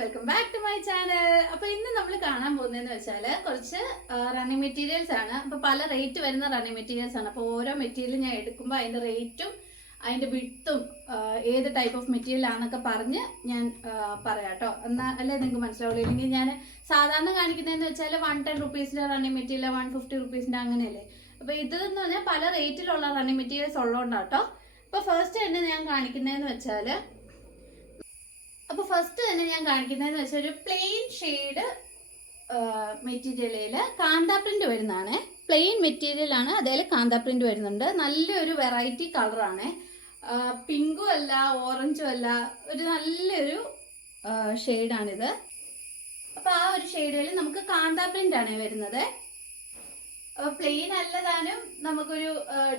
Welcome back to my channel. അപ്പൊ ഇന്ന് നമ്മൾ കാണാൻ പോകുന്നതെന്ന് വെച്ചാല് കുറച്ച് റണ്ണിങ് മെറ്റീരിയൽസ് ആണ്. അപ്പൊ പല റേറ്റ് വരുന്ന റണ്ണിങ് മെറ്റീരിയൽസ് ആണ്. അപ്പൊ ഓരോ മെറ്റീരിയൽ ഞാൻ എടുക്കുമ്പോൾ അതിന്റെ റേറ്റും അതിന്റെ വിഡ്ത്തും ഏത് ടൈപ്പ് ഓഫ് മെറ്റീരിയൽ ആണെന്നൊക്കെ പറഞ്ഞ് ഞാൻ പറയാം കേട്ടോ. എന്നാൽ അല്ലേ നിങ്ങൾക്ക് മനസ്സിലാവുള്ളൂ. ഇല്ലെങ്കിൽ ഞാൻ സാധാരണ കാണിക്കുന്നതെന്ന് വെച്ചാൽ 110 റുപ്പീസിന്റെ റണ്ണിങ് മെറ്റീരിയൽ, 150 റുപ്പീസിന്റെ അങ്ങനെയല്ലേ. അപ്പൊ ഇത് എന്ന് പറഞ്ഞാൽ പല റേറ്റിലുള്ള റണ്ണിങ് മെറ്റീരിയൽസ് ഉള്ളതുകൊണ്ടാട്ടോ. അപ്പൊ ഫസ്റ്റ് തന്നെ ഞാൻ കാണിക്കുന്നതെന്ന് വെച്ചാല് ഒരു പ്ലെയിൻ ഷെയ്ഡ് മെറ്റീരിയലിൽ കാന്താ പ്രിന്റ് വരുന്നതാണ്. പ്ലെയിൻ മെറ്റീരിയൽ ആണ്, അതേപോലെ കാന്താ പ്രിന്റ് വരുന്നുണ്ട്. നല്ലൊരു വെറൈറ്റി കളറാണ്. പിങ്കും അല്ല ഓറഞ്ചും അല്ല, ഒരു നല്ലൊരു ഷെയ്ഡാണിത്. അപ്പോൾ ആ ഒരു ഷെയ്ഡിൽ നമുക്ക് കാന്താ പ്രിന്റ് ആണ് വരുന്നത്. അപ്പോൾ പ്ലെയിൻ അല്ലതാനും നമുക്കൊരു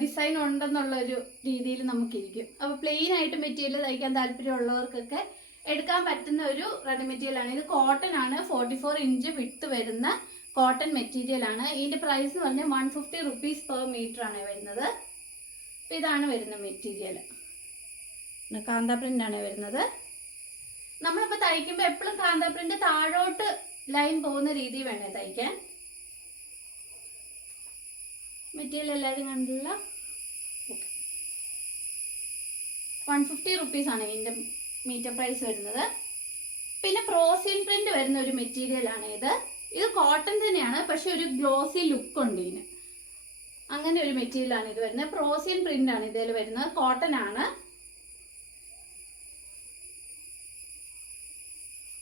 ഡിസൈൻ ഉണ്ടെന്നുള്ളൊരു രീതിയിൽ നമുക്കിരിക്കും. അപ്പോൾ പ്ലെയിൻ ആയിട്ട് മെറ്റീരിയൽ തയ്ക്കാൻ താല്പര്യമുള്ളവർക്കൊക്കെ എടുക്കാൻ പറ്റുന്ന ഒരു റെഡി മെറ്റീരിയൽ ആണ്. ഇത് കോട്ടൺ ആണ്, 44 ഇഞ്ച് വിഡ്ത്ത് വരുന്ന കോട്ടൺ മെറ്റീരിയൽ ആണ്. ഇതിന്റെ പ്രൈസ് എന്ന് പറഞ്ഞാൽ 150 റുപ്പീസ് പെർ മീറ്റർ ആണ് വരുന്നത്. ഇതാണ് വരുന്ന മെറ്റീരിയൽ. കാന്താ പ്രിന്റ് ആണ് വരുന്നത്. നമ്മളിപ്പോൾ തയ്ക്കുമ്പോൾ എപ്പോഴും കാന്താ പ്രിന്റ് താഴോട്ട് ലൈൻ പോകുന്ന രീതി വേണേ തയ്ക്കാൻ. മെറ്റീരിയൽ എല്ലാവരും കണ്ടില്ല. 150 റുപ്പീസ് ആണ് ഇതിന്റെ മീറ്റർ പ്രൈസ് വരുന്നത്. പിന്നെ പ്രോസിൻ പ്രിന്റ് വരുന്ന ഒരു മെറ്റീരിയൽ ആണ് ഇത്. ഇത് കോട്ടൺ തന്നെയാണ്, പക്ഷെ ഒരു ഗ്ലോസി ലുക്ക് ഉണ്ട് ഇതിന്. അങ്ങനെ ഒരു മെറ്റീരിയൽ ആണ് ഇത് വരുന്നത്. പ്രോസിൻ പ്രിന്റ് ആണ് ഇതിൽ വരുന്നത്. കോട്ടൺ ആണ്.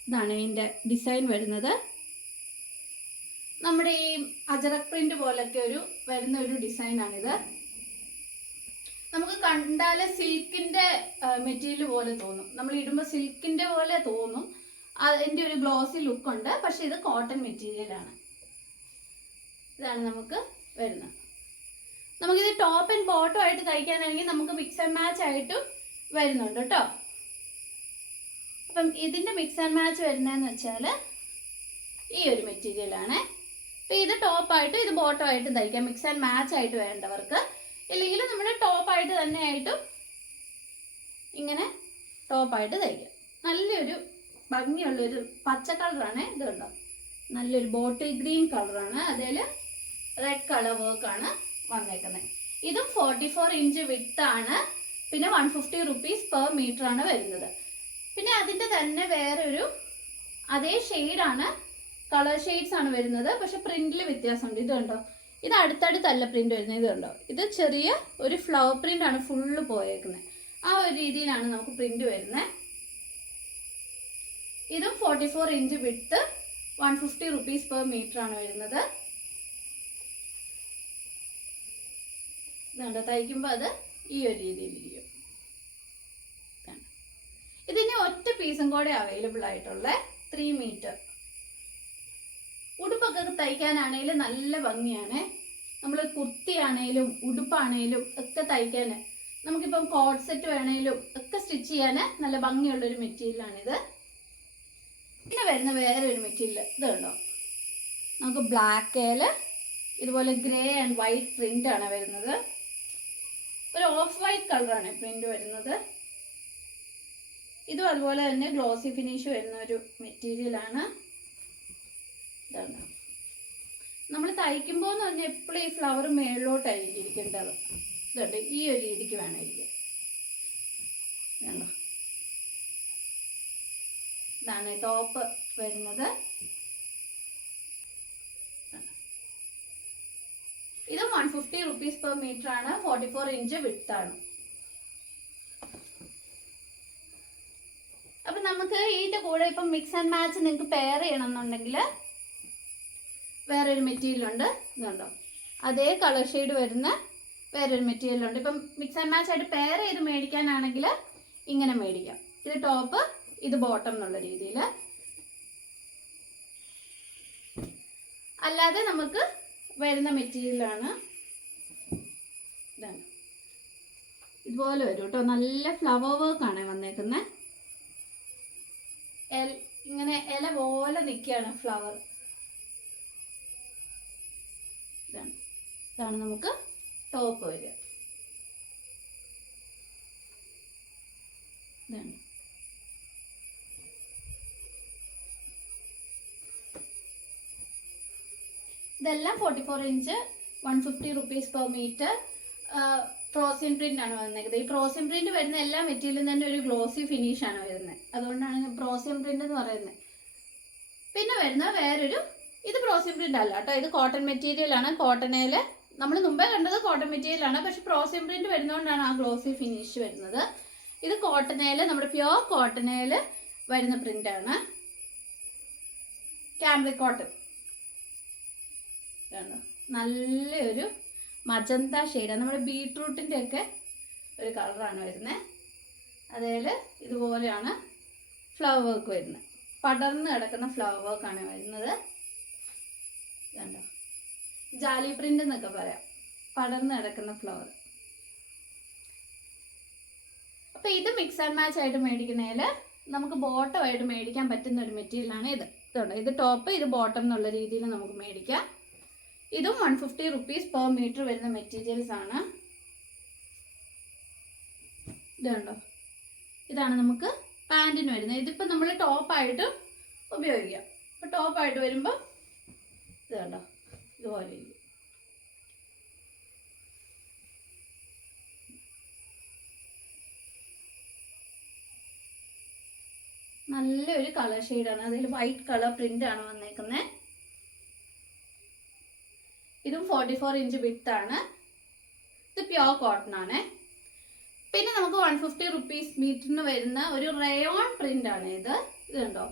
ഇതാണ് ഇതിന്റെ ഡിസൈൻ വരുന്നത്. നമ്മുടെ ഈ അജറക് പ്രിന്റ് പോലൊക്കെ ഒരു വരുന്ന ഒരു ഡിസൈൻ ആണിത്. നമുക്ക് കണ്ടാല് സിൽക്കിന്റെ മെറ്റീരിയൽ പോലെ തോന്നും. നമ്മൾ ഇടുമ്പോൾ സിൽക്കിന്റെ പോലെ തോന്നും. അതിന്റെ ഒരു ഗ്ലോസി ലുക്ക് ഉണ്ട്, പക്ഷെ ഇത് കോട്ടൺ മെറ്റീരിയൽ ആണ്. ഇതാണ് നമുക്ക് വരുന്നത്. നമുക്കിത് ടോപ്പ് ആൻഡ് ബോട്ടം ആയിട്ട് തയ്ക്കാനാണെങ്കിൽ നമുക്ക് മിക്സ് ആൻഡ് മാച്ച് ആയിട്ടും വരുന്നുണ്ട് കേട്ടോ. അപ്പം ഇതിന്റെ മിക്സ് ആൻഡ് മാച്ച് വരുന്നതെന്ന് വെച്ചാൽ ഈ ഒരു മെറ്റീരിയൽ ആണ്. അപ്പം ഇത് ടോപ്പായിട്ടും ഇത് ബോട്ടം ആയിട്ടും തയ്ക്കാം, മിക്സ് ആൻഡ് മാച്ച് ആയിട്ട് വേണ്ടവർക്ക്. ഇല്ലെങ്കിൽ നമ്മുടെ ടോപ്പായിട്ട് തന്നെ ആയിട്ടും ഇങ്ങനെ ടോപ്പായിട്ട് തയ്ക്കാം. നല്ലൊരു ഭംഗിയുള്ളൊരു പച്ച കളറാണ്. ഇത് കണ്ടോ, നല്ലൊരു ബോട്ടിൽ ഗ്രീൻ കളറാണ്. അതിൽ റെഡ് കളർ വർക്കാണ് വന്നേക്കുന്നത്. ഇതും 44 ഇഞ്ച് വിഡ്ത്ത് ആണ്. പിന്നെ 150 റുപ്പീസ് പെർ മീറ്റർ ആണ് വരുന്നത്. പിന്നെ അതിൻ്റെ തന്നെ വേറൊരു അതേ ഷെയ്ഡാണ്, കളർ ഷെയ്ഡ്സ് ആണ് വരുന്നത്. പക്ഷെ പ്രിന്റിൽ വ്യത്യാസമുണ്ട്. ഇത് കണ്ടോ, ഇത് അടുത്തടുത്തല്ല പ്രിന്റ് വരുന്നത്. ഇത് കണ്ടോ, ഇത് ചെറിയ ഒരു ഫ്ലവർ പ്രിന്റ് ആണ് ഫുള്ള് പോയേക്കുന്നത്. ആ ഒരു രീതിയിലാണ് നമുക്ക് പ്രിന്റ് വരുന്നത്. ഇതും 44 inch width, 150 rupees per metre ആണ് വരുന്നത്. ഇതുണ്ടോ, തയ്ക്കുമ്പോൾ അത് ഈ ഒരു രീതിയിലിരിക്കും. ഇതിന് ഒറ്റ പീസും കൂടെ അവൈലബിൾ ആയിട്ടുള്ള 3 മീറ്റർ. ഉടുപ്പൊക്കെ തയ്ക്കാനാണെങ്കിലും നല്ല ഭംഗിയാണ്. നമ്മൾ കുർത്തിയാണേലും ഉടുപ്പാണേലും ഒക്കെ തയ്ക്കാൻ, നമുക്കിപ്പം കോട്ട് സെറ്റ് വേണേലും ഒക്കെ സ്റ്റിച്ച് ചെയ്യാൻ നല്ല ഭംഗിയുള്ളൊരു മെറ്റീരിയലാണിത്. പിന്നെ വരുന്ന വേറെ ഒരു മെറ്റീരിയൽ ഇത് കണ്ടോ, നമുക്ക് ബ്ലാക്കിൽ ഇതുപോലെ ഗ്രേ ആൻഡ് വൈറ്റ് പ്രിന്റ് ആണ് വരുന്നത്. ഒരു ഓഫ് വൈറ്റ് കളറാണ് പ്രിന്റ് വരുന്നത്. ഇതും അതുപോലെ തന്നെ ഗ്ലോസി ഫിനിഷ് വരുന്ന ഒരു മെറ്റീരിയലാണ്. ഇതാണ് നമ്മൾ തയ്ക്കുമ്പോൾ എന്ന് പറഞ്ഞാൽ എപ്പോഴും ഈ ഫ്ലവർ മേളിലോട്ടായിരിക്കും ഇരിക്കേണ്ടത്. ഇതുണ്ട്, ഈ ഒരു രീതിക്ക് വേണം ഇരിക്കാൻ. ഇതാണ് ടോപ്പ് വരുന്നത്. ഇത് 150 റുപ്പീസ് പെർ മീറ്റർ ആണ്, 44 ഇഞ്ച് വിഡ്ത്ത് ആണ്. അപ്പം നമുക്ക് ഇതിൻ്റെ കൂടെ ഇപ്പം മിക്സ് ആൻഡ് മാച്ച് നിങ്ങൾക്ക് പെയർ ചെയ്യണമെന്നുണ്ടെങ്കിൽ വേറൊരു മെറ്റീരിയൽ ഉണ്ട്. ഇതുണ്ടോ, അതേ കളർ ഷെയ്ഡ് വരുന്ന വേറൊരു മെറ്റീരിയൽ ഉണ്ട്. ഇപ്പം മിക്സ് ആൻഡ് മാച്ച് ആയിട്ട് പെയർ ചെയ്ത് മേടിക്കാനാണെങ്കിൽ ഇങ്ങനെ മേടിക്കാം. ഇത് ടോപ്പ്, ഇത് ബോട്ടം എന്നുള്ള രീതിയിൽ. അല്ലാതെ നമുക്ക് വരുന്ന മെറ്റീരിയലാണ്. ഇതാണ്, ഇതുപോലെ വരും കേട്ടോ. നല്ല ഫ്ലവർ വർക്കാണ് വന്നേക്കുന്നത്. ഇങ്ങനെ ഇല പോലെ നിൽക്കുകയാണ് ഫ്ലവർ. ഇതാണ് നമുക്ക് ടോപ്പ് വരിക. ഇതാണ് ഇതെല്ലാം 44 ഇഞ്ച് 150 റുപ്പീസ് പെർ മീറ്റർ പ്രോസിൻ പ്രിന്റ് ആണ് വന്നേക്കുന്നത്. ഈ പ്രോസിൻ പ്രിന്റ് വരുന്ന എല്ലാ മെറ്റീരിയലും തന്നെ ഒരു ഗ്ലോസി ഫിനിഷ് ആണ് വരുന്നത്, അതുകൊണ്ടാണ് പ്രോസിൻ പ്രിന്റ് എന്ന് പറയുന്നത്. പിന്നെ വരുന്ന വേറൊരു, ഇത് പ്രോസിൻ പ്രിന്റ് അല്ല കേട്ടോ, ഇത് കോട്ടൺ മെറ്റീരിയൽ ആണ്. കോട്ടണയിൽ നമ്മൾ മുമ്പേ കണ്ടത് കോട്ടൺ മെറ്റീരിയൽ ആണ്, പക്ഷെ പ്രോസിൻ പ്രിന്റ് വരുന്നതുകൊണ്ടാണ് ആ ഗ്ലോസി ഫിനിഷ് വരുന്നത്. ഇത് കോട്ടണയിൽ, നമ്മുടെ പ്യോർ കോട്ടണയിൽ വരുന്ന പ്രിന്റ് ആണ്, ക്യാമ്രിക് കോട്ടൺ. നല്ലൊരു മജന്ത ഷെയ്ഡാണ്, നമ്മുടെ ബീട്രൂട്ടിൻ്റെ ഒക്കെ ഒരു കളറാണ് വരുന്നത്. അതിൽ ഇതുപോലെയാണ് ഫ്ലവർ വർക്ക് വരുന്നത്, പടർന്ന് കിടക്കുന്ന ഫ്ലവർ വർക്കാണ് വരുന്നത്. കണ്ടോ, ജാലി പ്രിന്റ് എന്നൊക്കെ പറയാം, പടർന്ന് കിടക്കുന്ന ഫ്ലവർ. അപ്പം ഇത് മിക്സ് ആൻഡ് മാച്ച് ആയിട്ട് മേടിക്കുന്നതിൽ നമുക്ക് ബോട്ടമായിട്ട് മേടിക്കാൻ പറ്റുന്ന ഒരു മെറ്റീരിയലാണ് ഇത്. ഇതുണ്ട്, ഇത് ടോപ്പ്, ഇത് ബോട്ടം എന്നുള്ള രീതിയിൽ നമുക്ക് മേടിക്കാം. ഇതും 150 റുപ്പീസ് പെർ മീറ്റർ വരുന്ന മെറ്റീരിയൽസ് ആണ്. ഇതുണ്ടോ, ഇതാണ് നമുക്ക് പാൻറ്റിന് വരുന്നത്. ഇതിപ്പോൾ നമ്മൾ ടോപ്പായിട്ട് ഉപയോഗിക്കാം. ഇപ്പോൾ ടോപ്പായിട്ട് വരുമ്പോൾ ഇത് കണ്ടോ, ഇതുപോലെ ഇരിക്കും. നല്ലൊരു കളർ ഷെയ്ഡാണ്, അതിൽ വൈറ്റ് കളർ പ്രിന്റ് ആണ് വന്നേക്കുന്നത്. ഇതും 44 ഇഞ്ച് വിഡ്ത്ത് ആണ്. ഇത് പ്യോർ കോട്ടൺ ആണ്. പിന്നെ നമുക്ക് 150 റുപ്പീസ് മീറ്ററിന് വരുന്ന ഒരു റയോൺ പ്രിന്റ് ആണ് ഇത്. ഇത് കണ്ടോ,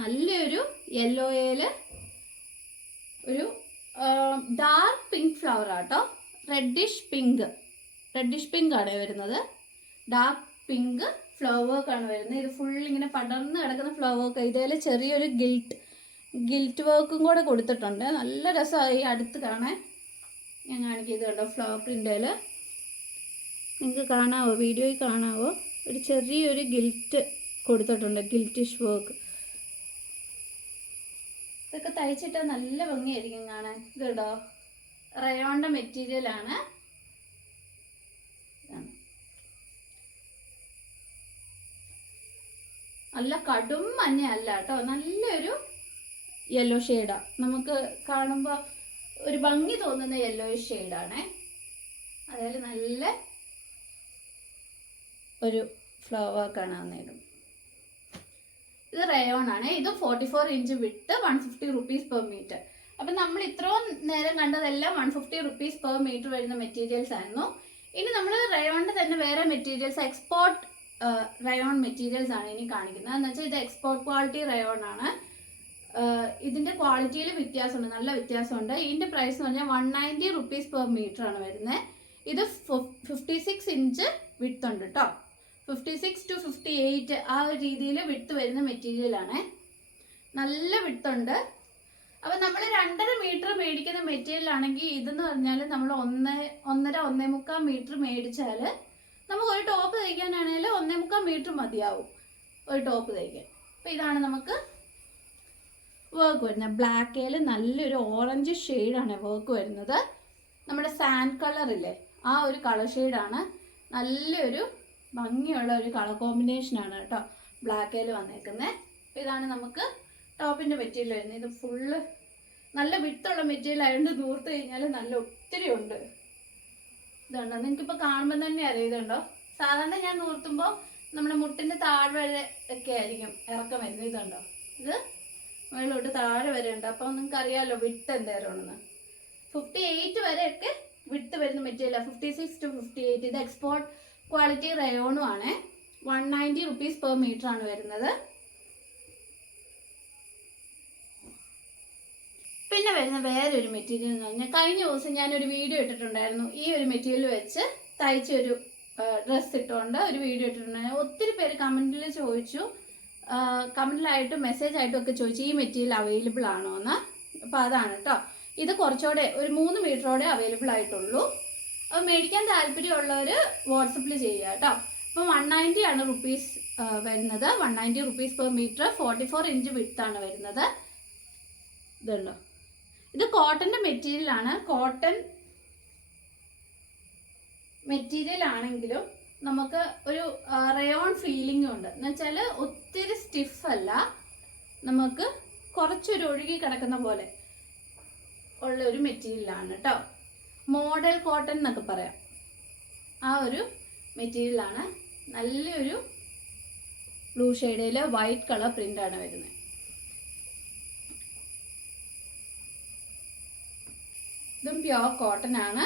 നല്ലൊരു യെല്ലോയിൽ ഒരു ഡാർക്ക് പിങ്ക് ഫ്ലവർ ആട്ടോ, റെഡിഷ് പിങ്ക് ആണ് വരുന്നത്. ഡാർക്ക് പിങ്ക് ഫ്ലവർ വർക്ക് ആണ് വരുന്നത്. ഇത് ഫുൾ ഇങ്ങനെ പടർന്ന് കിടക്കുന്ന ഫ്ലവർ വർക്ക്. ഇതിൽ ചെറിയൊരു ഗിൽറ്റ് വർക്കും കൂടെ കൊടുത്തിട്ടുണ്ട്. നല്ല രസമായി ഈ അടുത്ത് കാണാൻ. ഞാൻ കാണിക്കുക, ഇത് കണ്ടോ, ഫ്ലവർ പ്രിൻ്റിൽ നിങ്ങൾക്ക് കാണാവോ, വീഡിയോയിൽ കാണാവോ, ഒരു ചെറിയൊരു ഗിൽറ്റ് കൊടുത്തിട്ടുണ്ട്, ഗിൽറ്റിഷ് വർക്ക്. ഇതൊക്കെ തയ്ച്ചിട്ട് നല്ല ഭംഗിയായിരിക്കും കാണാൻ. ഇത് കേട്ടോ, റയോണിൻ്റെ മെറ്റീരിയലാണ്. നല്ല കടും മഞ്ഞ അല്ല കേട്ടോ, നല്ലൊരു യെല്ലോ ഷെയ്ഡാണ്. നമുക്ക് കാണുമ്പോൾ ഒരു ഭംഗി തോന്നുന്ന യെല്ലോ ഷെയ്ഡാണേ. അതിൽ നല്ല ഒരു ഫ്ലവർ വർക്കാണ് വന്നേക്കും. ഇത് റയോൺ ആണ്. ഇത് 44 ഇഞ്ച് വിട്ട് 150 റുപ്പീസ് പെർ മീറ്റർ. അപ്പം നമ്മൾ ഇത്രയും നേരം കണ്ടതെല്ലാം 150 റുപ്പീസ് പെർ മീറ്റർ വരുന്ന മെറ്റീരിയൽസ് ആയിരുന്നു. ഇനി നമ്മൾ റയോണിൻ്റെ തന്നെ വേറെ മെറ്റീരിയൽസ്, എക്സ്പോർട്ട് റയോൺ മെറ്റീരിയൽസ് ആണ് ഇനി കാണിക്കുന്നത്. എന്ന് വെച്ചാൽ ഇത് എക്സ്പോർട്ട് ക്വാളിറ്റി റയോൺ ആണ്. ഇതിൻ്റെ ക്വാളിറ്റിയിൽ വ്യത്യാസമുണ്ട്, നല്ല വ്യത്യാസമുണ്ട്. ഇതിൻ്റെ പ്രൈസ് എന്ന് പറഞ്ഞാൽ 190 റുപ്പീസ് പെർ മീറ്റർ ആണ് വരുന്നത്. ഇത് 56 ഇഞ്ച് വിഡ്ത്ത് ഉണ്ട് കേട്ടോ, 56 to 58 ആ ഒരു രീതിയിൽ വിഡ്ത്ത് വരുന്ന മെറ്റീരിയലാണ്. നല്ല വിഡ്ത്ത് ഉണ്ട്. അപ്പം നമ്മൾ 2.5 മീറ്റർ മേടിക്കുന്ന മെറ്റീരിയൽ ആണെങ്കിൽ ഇതെന്ന് പറഞ്ഞാൽ നമ്മൾ 1.5 മീറ്റർ മേടിച്ചാൽ നമുക്ക് ഒരു ടോപ്പ് തയ്ക്കാനാണെങ്കിൽ 1.25 മീറ്റർ മതിയാവും ഒരു ടോപ്പ് തയ്ക്കാൻ. അപ്പം ഇതാണ് നമുക്ക് വർക്ക് വരുന്നത്. ബ്ലാക്കിൽ നല്ലൊരു ഓറഞ്ച് ഷെയ്ഡാണ് വർക്ക് വരുന്നത്. നമ്മുടെ സാൻഡ് കളറില്ലേ, ആ ഒരു കളർ ഷെയ്ഡാണ്. നല്ലൊരു ഭംഗിയുള്ള ഒരു കളർ കോമ്പിനേഷനാണ് കേട്ടോ ബ്ലാക്കിൽ വന്നേക്കുന്നത്. അപ്പോൾ ഇതാണ് നമുക്ക് ടോപ്പിൻ്റെ മെറ്റീരിയൽ വരുന്നത്. ഇത് ഫുള്ള് നല്ല വിട്ടുള്ള മെറ്റീരിയൽ ആയതുകൊണ്ട് നൂർത്ത് കഴിഞ്ഞാൽ നല്ല ഒത്തിരി ഉണ്ട്. ഇതുണ്ടോ, നിങ്ങൾക്കിപ്പോൾ കാണുമ്പോൾ തന്നെ അറിയാം. ഇതുണ്ടോ, സാധാരണ ഞാൻ നൂർത്തുമ്പോൾ നമ്മുടെ മുട്ടിൻ്റെ താഴെ വരെ ഒക്കെ ആയിരിക്കും ഇറക്കം വരുന്നത്. ഇതുണ്ടോ, ഇത് മുകളിലോട്ട് താഴെ വരെ ഉണ്ട്. അപ്പോൾ നിങ്ങൾക്ക് അറിയാമല്ലോ വിട്ട് എന്തായാലും 58 വരെയൊക്കെ വിട്ട് വരുന്ന മെറ്റീരിയലാണ്. 56 to 58. ഇത് എക്സ്പോർട്ട് ക്വാളിറ്റി റയോണും ആണ്. 190 റുപ്പീസ് പെർ മീറ്റർ ആണ് വരുന്നത്. പിന്നെ വരുന്ന വേറൊരു മെറ്റീരിയൽ എന്ന് പറഞ്ഞാൽ, കഴിഞ്ഞ ദിവസം ഞാനൊരു വീഡിയോ ഇട്ടിട്ടുണ്ടായിരുന്നു. ഈ ഒരു മെറ്റീരിയൽ വെച്ച് തയ്ച്ചൊരു ഡ്രസ്സ് ഇട്ടുകൊണ്ട് ഒരു വീഡിയോ ഇട്ടിട്ടുണ്ടായിരുന്നു. ഒത്തിരി പേര് കമൻറ്റിൽ ചോദിച്ചു, കമൻറ്റിലായിട്ടും മെസ്സേജ് ആയിട്ടും ഒക്കെ ചോദിച്ചു ഈ മെറ്റീരിയൽ അവൈലബിൾ ആണോ എന്ന്. അപ്പോൾ അതാണ് കേട്ടോ. ഇത് കുറച്ചുകൂടെ ഒരു 3 മീറ്ററോടെ അവൈലബിൾ ആയിട്ടുള്ളൂ. അപ്പോൾ മേടിക്കാൻ താല്പര്യമുള്ളവർ വാട്സപ്പിൽ ചെയ്യുക കേട്ടോ. അപ്പോൾ 190 ആണ് റുപ്പീസ് വരുന്നത്. 190 റുപ്പീസ് പെർ മീറ്റർ. 44 ഇഞ്ച് വിഡ്ത്താണ് വരുന്നത്. ഇതുണ്ടോ, ഇത് കോട്ടൻ്റെ മെറ്റീരിയലാണ്. കോട്ടൺ മെറ്റീരിയൽ ആണെങ്കിലും നമുക്ക് ഒരു റയോൺ ഫീലിംഗും ഉണ്ട്. എന്ന് വെച്ചാൽ ഒത്തിരി സ്റ്റിഫ് അല്ല, നമുക്ക് കുറച്ചൊരു ഒഴുകി കിടക്കുന്ന പോലെ ഉള്ള ഒരു മെറ്റീരിയലാണ് കേട്ടോ. മോഡൽ കോട്ടൺ എന്നൊക്കെ പറയാം. ആ ഒരു മെറ്റീരിയലാണ്. നല്ലൊരു ബ്ലൂ ഷെയ്ഡിൽ വൈറ്റ് കളർ പ്രിൻ്റാണ് വരുന്നത്. ഇതും പ്യോർ കോട്ടൺ ആണ്.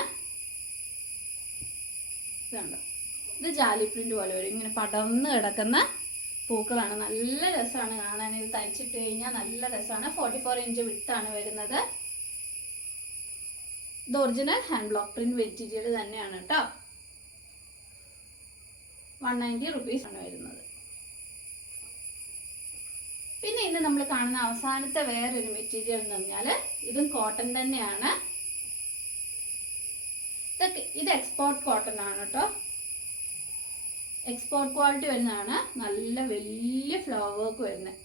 ഇതുണ്ട്, ഇത് ജാലി പ്രിന്റ് പോലെ വരും. ഇങ്ങനെ പടർന്ന് കിടക്കുന്ന പൂക്കളാണ്. നല്ല രസമാണ് കാണാൻ. ഇത് തയ്ച്ചിട്ട് കഴിഞ്ഞാൽ നല്ല രസമാണ്. 44 ഇഞ്ച് വിട്ടാണ് വരുന്നത്. ഇത് original hand block print material തന്നെയാണ് കേട്ടോ. 190 റുപ്പീസ് ആണ് വരുന്നത്. പിന്നെ ഇന്ന് നമ്മൾ കാണുന്ന അവസാനത്തെ വേറൊരു മെറ്റീരിയൽ എന്ന് പറഞ്ഞാൽ ഇതും കോട്ടൺ തന്നെയാണ്. ഇത് എക്സ്പോർട്ട് കോട്ടൺ ആണ് കേട്ടോ. എക്സ്പോർട്ട് ക്വാളിറ്റി വരുന്നതാണ്. നല്ല വലിയ ഫ്ലവർ വർക്ക് വരുന്നത്.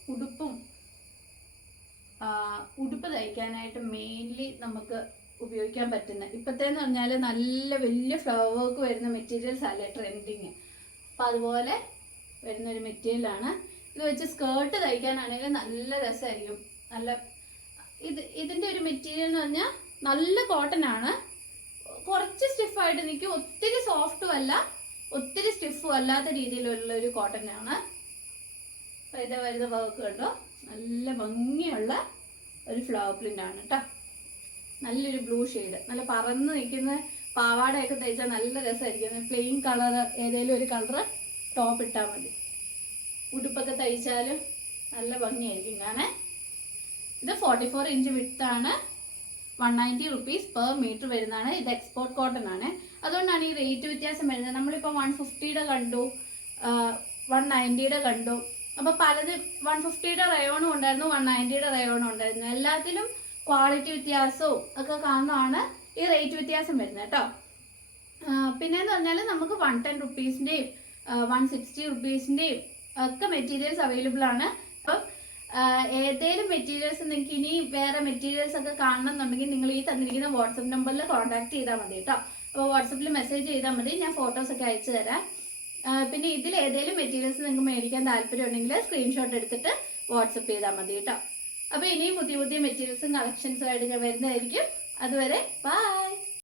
ഉടുപ്പ് തയ്ക്കാനായിട്ട് മെയിൻലി നമുക്ക് ഉപയോഗിക്കാൻ പറ്റുന്ന ഇപ്പോഴത്തേന്ന് പറഞ്ഞാൽ നല്ല വലിയ ഫ്ലവർ വർക്ക് വരുന്ന മെറ്റീരിയൽസ് അല്ലേ ട്രെൻഡിങ്. അപ്പം അതുപോലെ വരുന്നൊരു മെറ്റീരിയലാണ്. ഇത് വെച്ച് സ്കേർട്ട് തയ്ക്കാനാണെങ്കിൽ നല്ല രസമായിരിക്കും. ഇതിൻ്റെ ഒരു മെറ്റീരിയൽ എന്ന് പറഞ്ഞാൽ നല്ല കോട്ടൺ ആണ്. കുറച്ച് സ്റ്റിഫായിട്ട് നിൽക്കും. ഒത്തിരി സോഫ്റ്റും അല്ല, ഒത്തിരി സ്റ്റിഫും അല്ലാത്ത രീതിയിലുള്ള ഒരു കോട്ടൺ ആണ്. അപ്പോൾ ഇത് വരുന്ന വർക്ക് കണ്ടോ, നല്ല ഭംഗിയുള്ള ഒരു ഫ്ലവർ പ്രിന്റ് ആണ് കേട്ടോ. നല്ലൊരു ബ്ലൂ ഷെയ്ഡ്, നല്ല പറന്ന് നിൽക്കുന്ന പാവാടയൊക്കെ തയ്ച്ചാൽ നല്ല രസമായിരിക്കും. പ്ലെയിൻ കളർ ഏതെങ്കിലും ഒരു കളർ ടോപ്പ് ഇട്ടാൽ മതി. ഉടുപ്പൊക്കെ തയ്ച്ചാലും നല്ല ഭംഗിയായിരിക്കും കാണാൻ. ഇത് 44 ഇഞ്ച് വിട്ടാണ്. 190 റുപ്പീസ് പെർ മീറ്റർ വരുന്നതാണ്. ഇത് എക്സ്പോർട്ട് കോട്ടൺ ആണ്. അതുകൊണ്ടാണ് ഈ റേറ്റ് വ്യത്യാസം വരുന്നത്. നമ്മളിപ്പോൾ 150യുടെ കണ്ടു, 190യുടെ കണ്ടു. അപ്പോൾ പലത് 150യുടെ റയോണും ഉണ്ടായിരുന്നു, 190യുടെ റയോണും ഉണ്ടായിരുന്നു. എല്ലാത്തിലും ക്വാളിറ്റി വ്യത്യാസവും ഒക്കെ കാരണമാണ് ഈ റേറ്റ് വ്യത്യാസം വരുന്നത് കേട്ടോ. പിന്നെയെന്ന് പറഞ്ഞാൽ നമുക്ക് 110 റുപ്പീസിൻ്റെയും 160 റുപ്പീസിൻ്റെയും ഒക്കെ മെറ്റീരിയൽസ് അവൈലബിൾ ആണ്. അപ്പം ഏതെങ്കിലും മെറ്റീരിയൽസ് നിങ്ങൾക്ക് ഇനി വേറെ മെറ്റീരിയൽസ് ഒക്കെ കാണണം എന്നുണ്ടെങ്കിൽ നിങ്ങൾ ഈ തന്നിരിക്കുന്ന വാട്സപ്പ് നമ്പറിൽ കോൺടാക്ട് ചെയ്താൽ മതി കേട്ടോ. അപ്പോൾ വാട്സപ്പിൽ മെസ്സേജ് ചെയ്താൽ മതി, ഞാൻ ഫോട്ടോസൊക്കെ അയച്ചു തരാം. പിന്നെ ഇതിൽ ഏതെങ്കിലും മെറ്റീരിയൽസ് നിങ്ങൾക്ക് മേടിക്കാൻ താല്പര്യം ഉണ്ടെങ്കിൽ സ്ക്രീൻഷോട്ട് എടുത്തിട്ട് വാട്സപ്പ് ചെയ്താൽ മതി കേട്ടോ. അപ്പോൾ ഇനിയും പുതിയ പുതിയ മെറ്റീരിയൽസും കളക്ഷൻസും ആയിട്ട് ഞാൻ വരുന്നതായിരിക്കും. അതുവരെ ബൈ.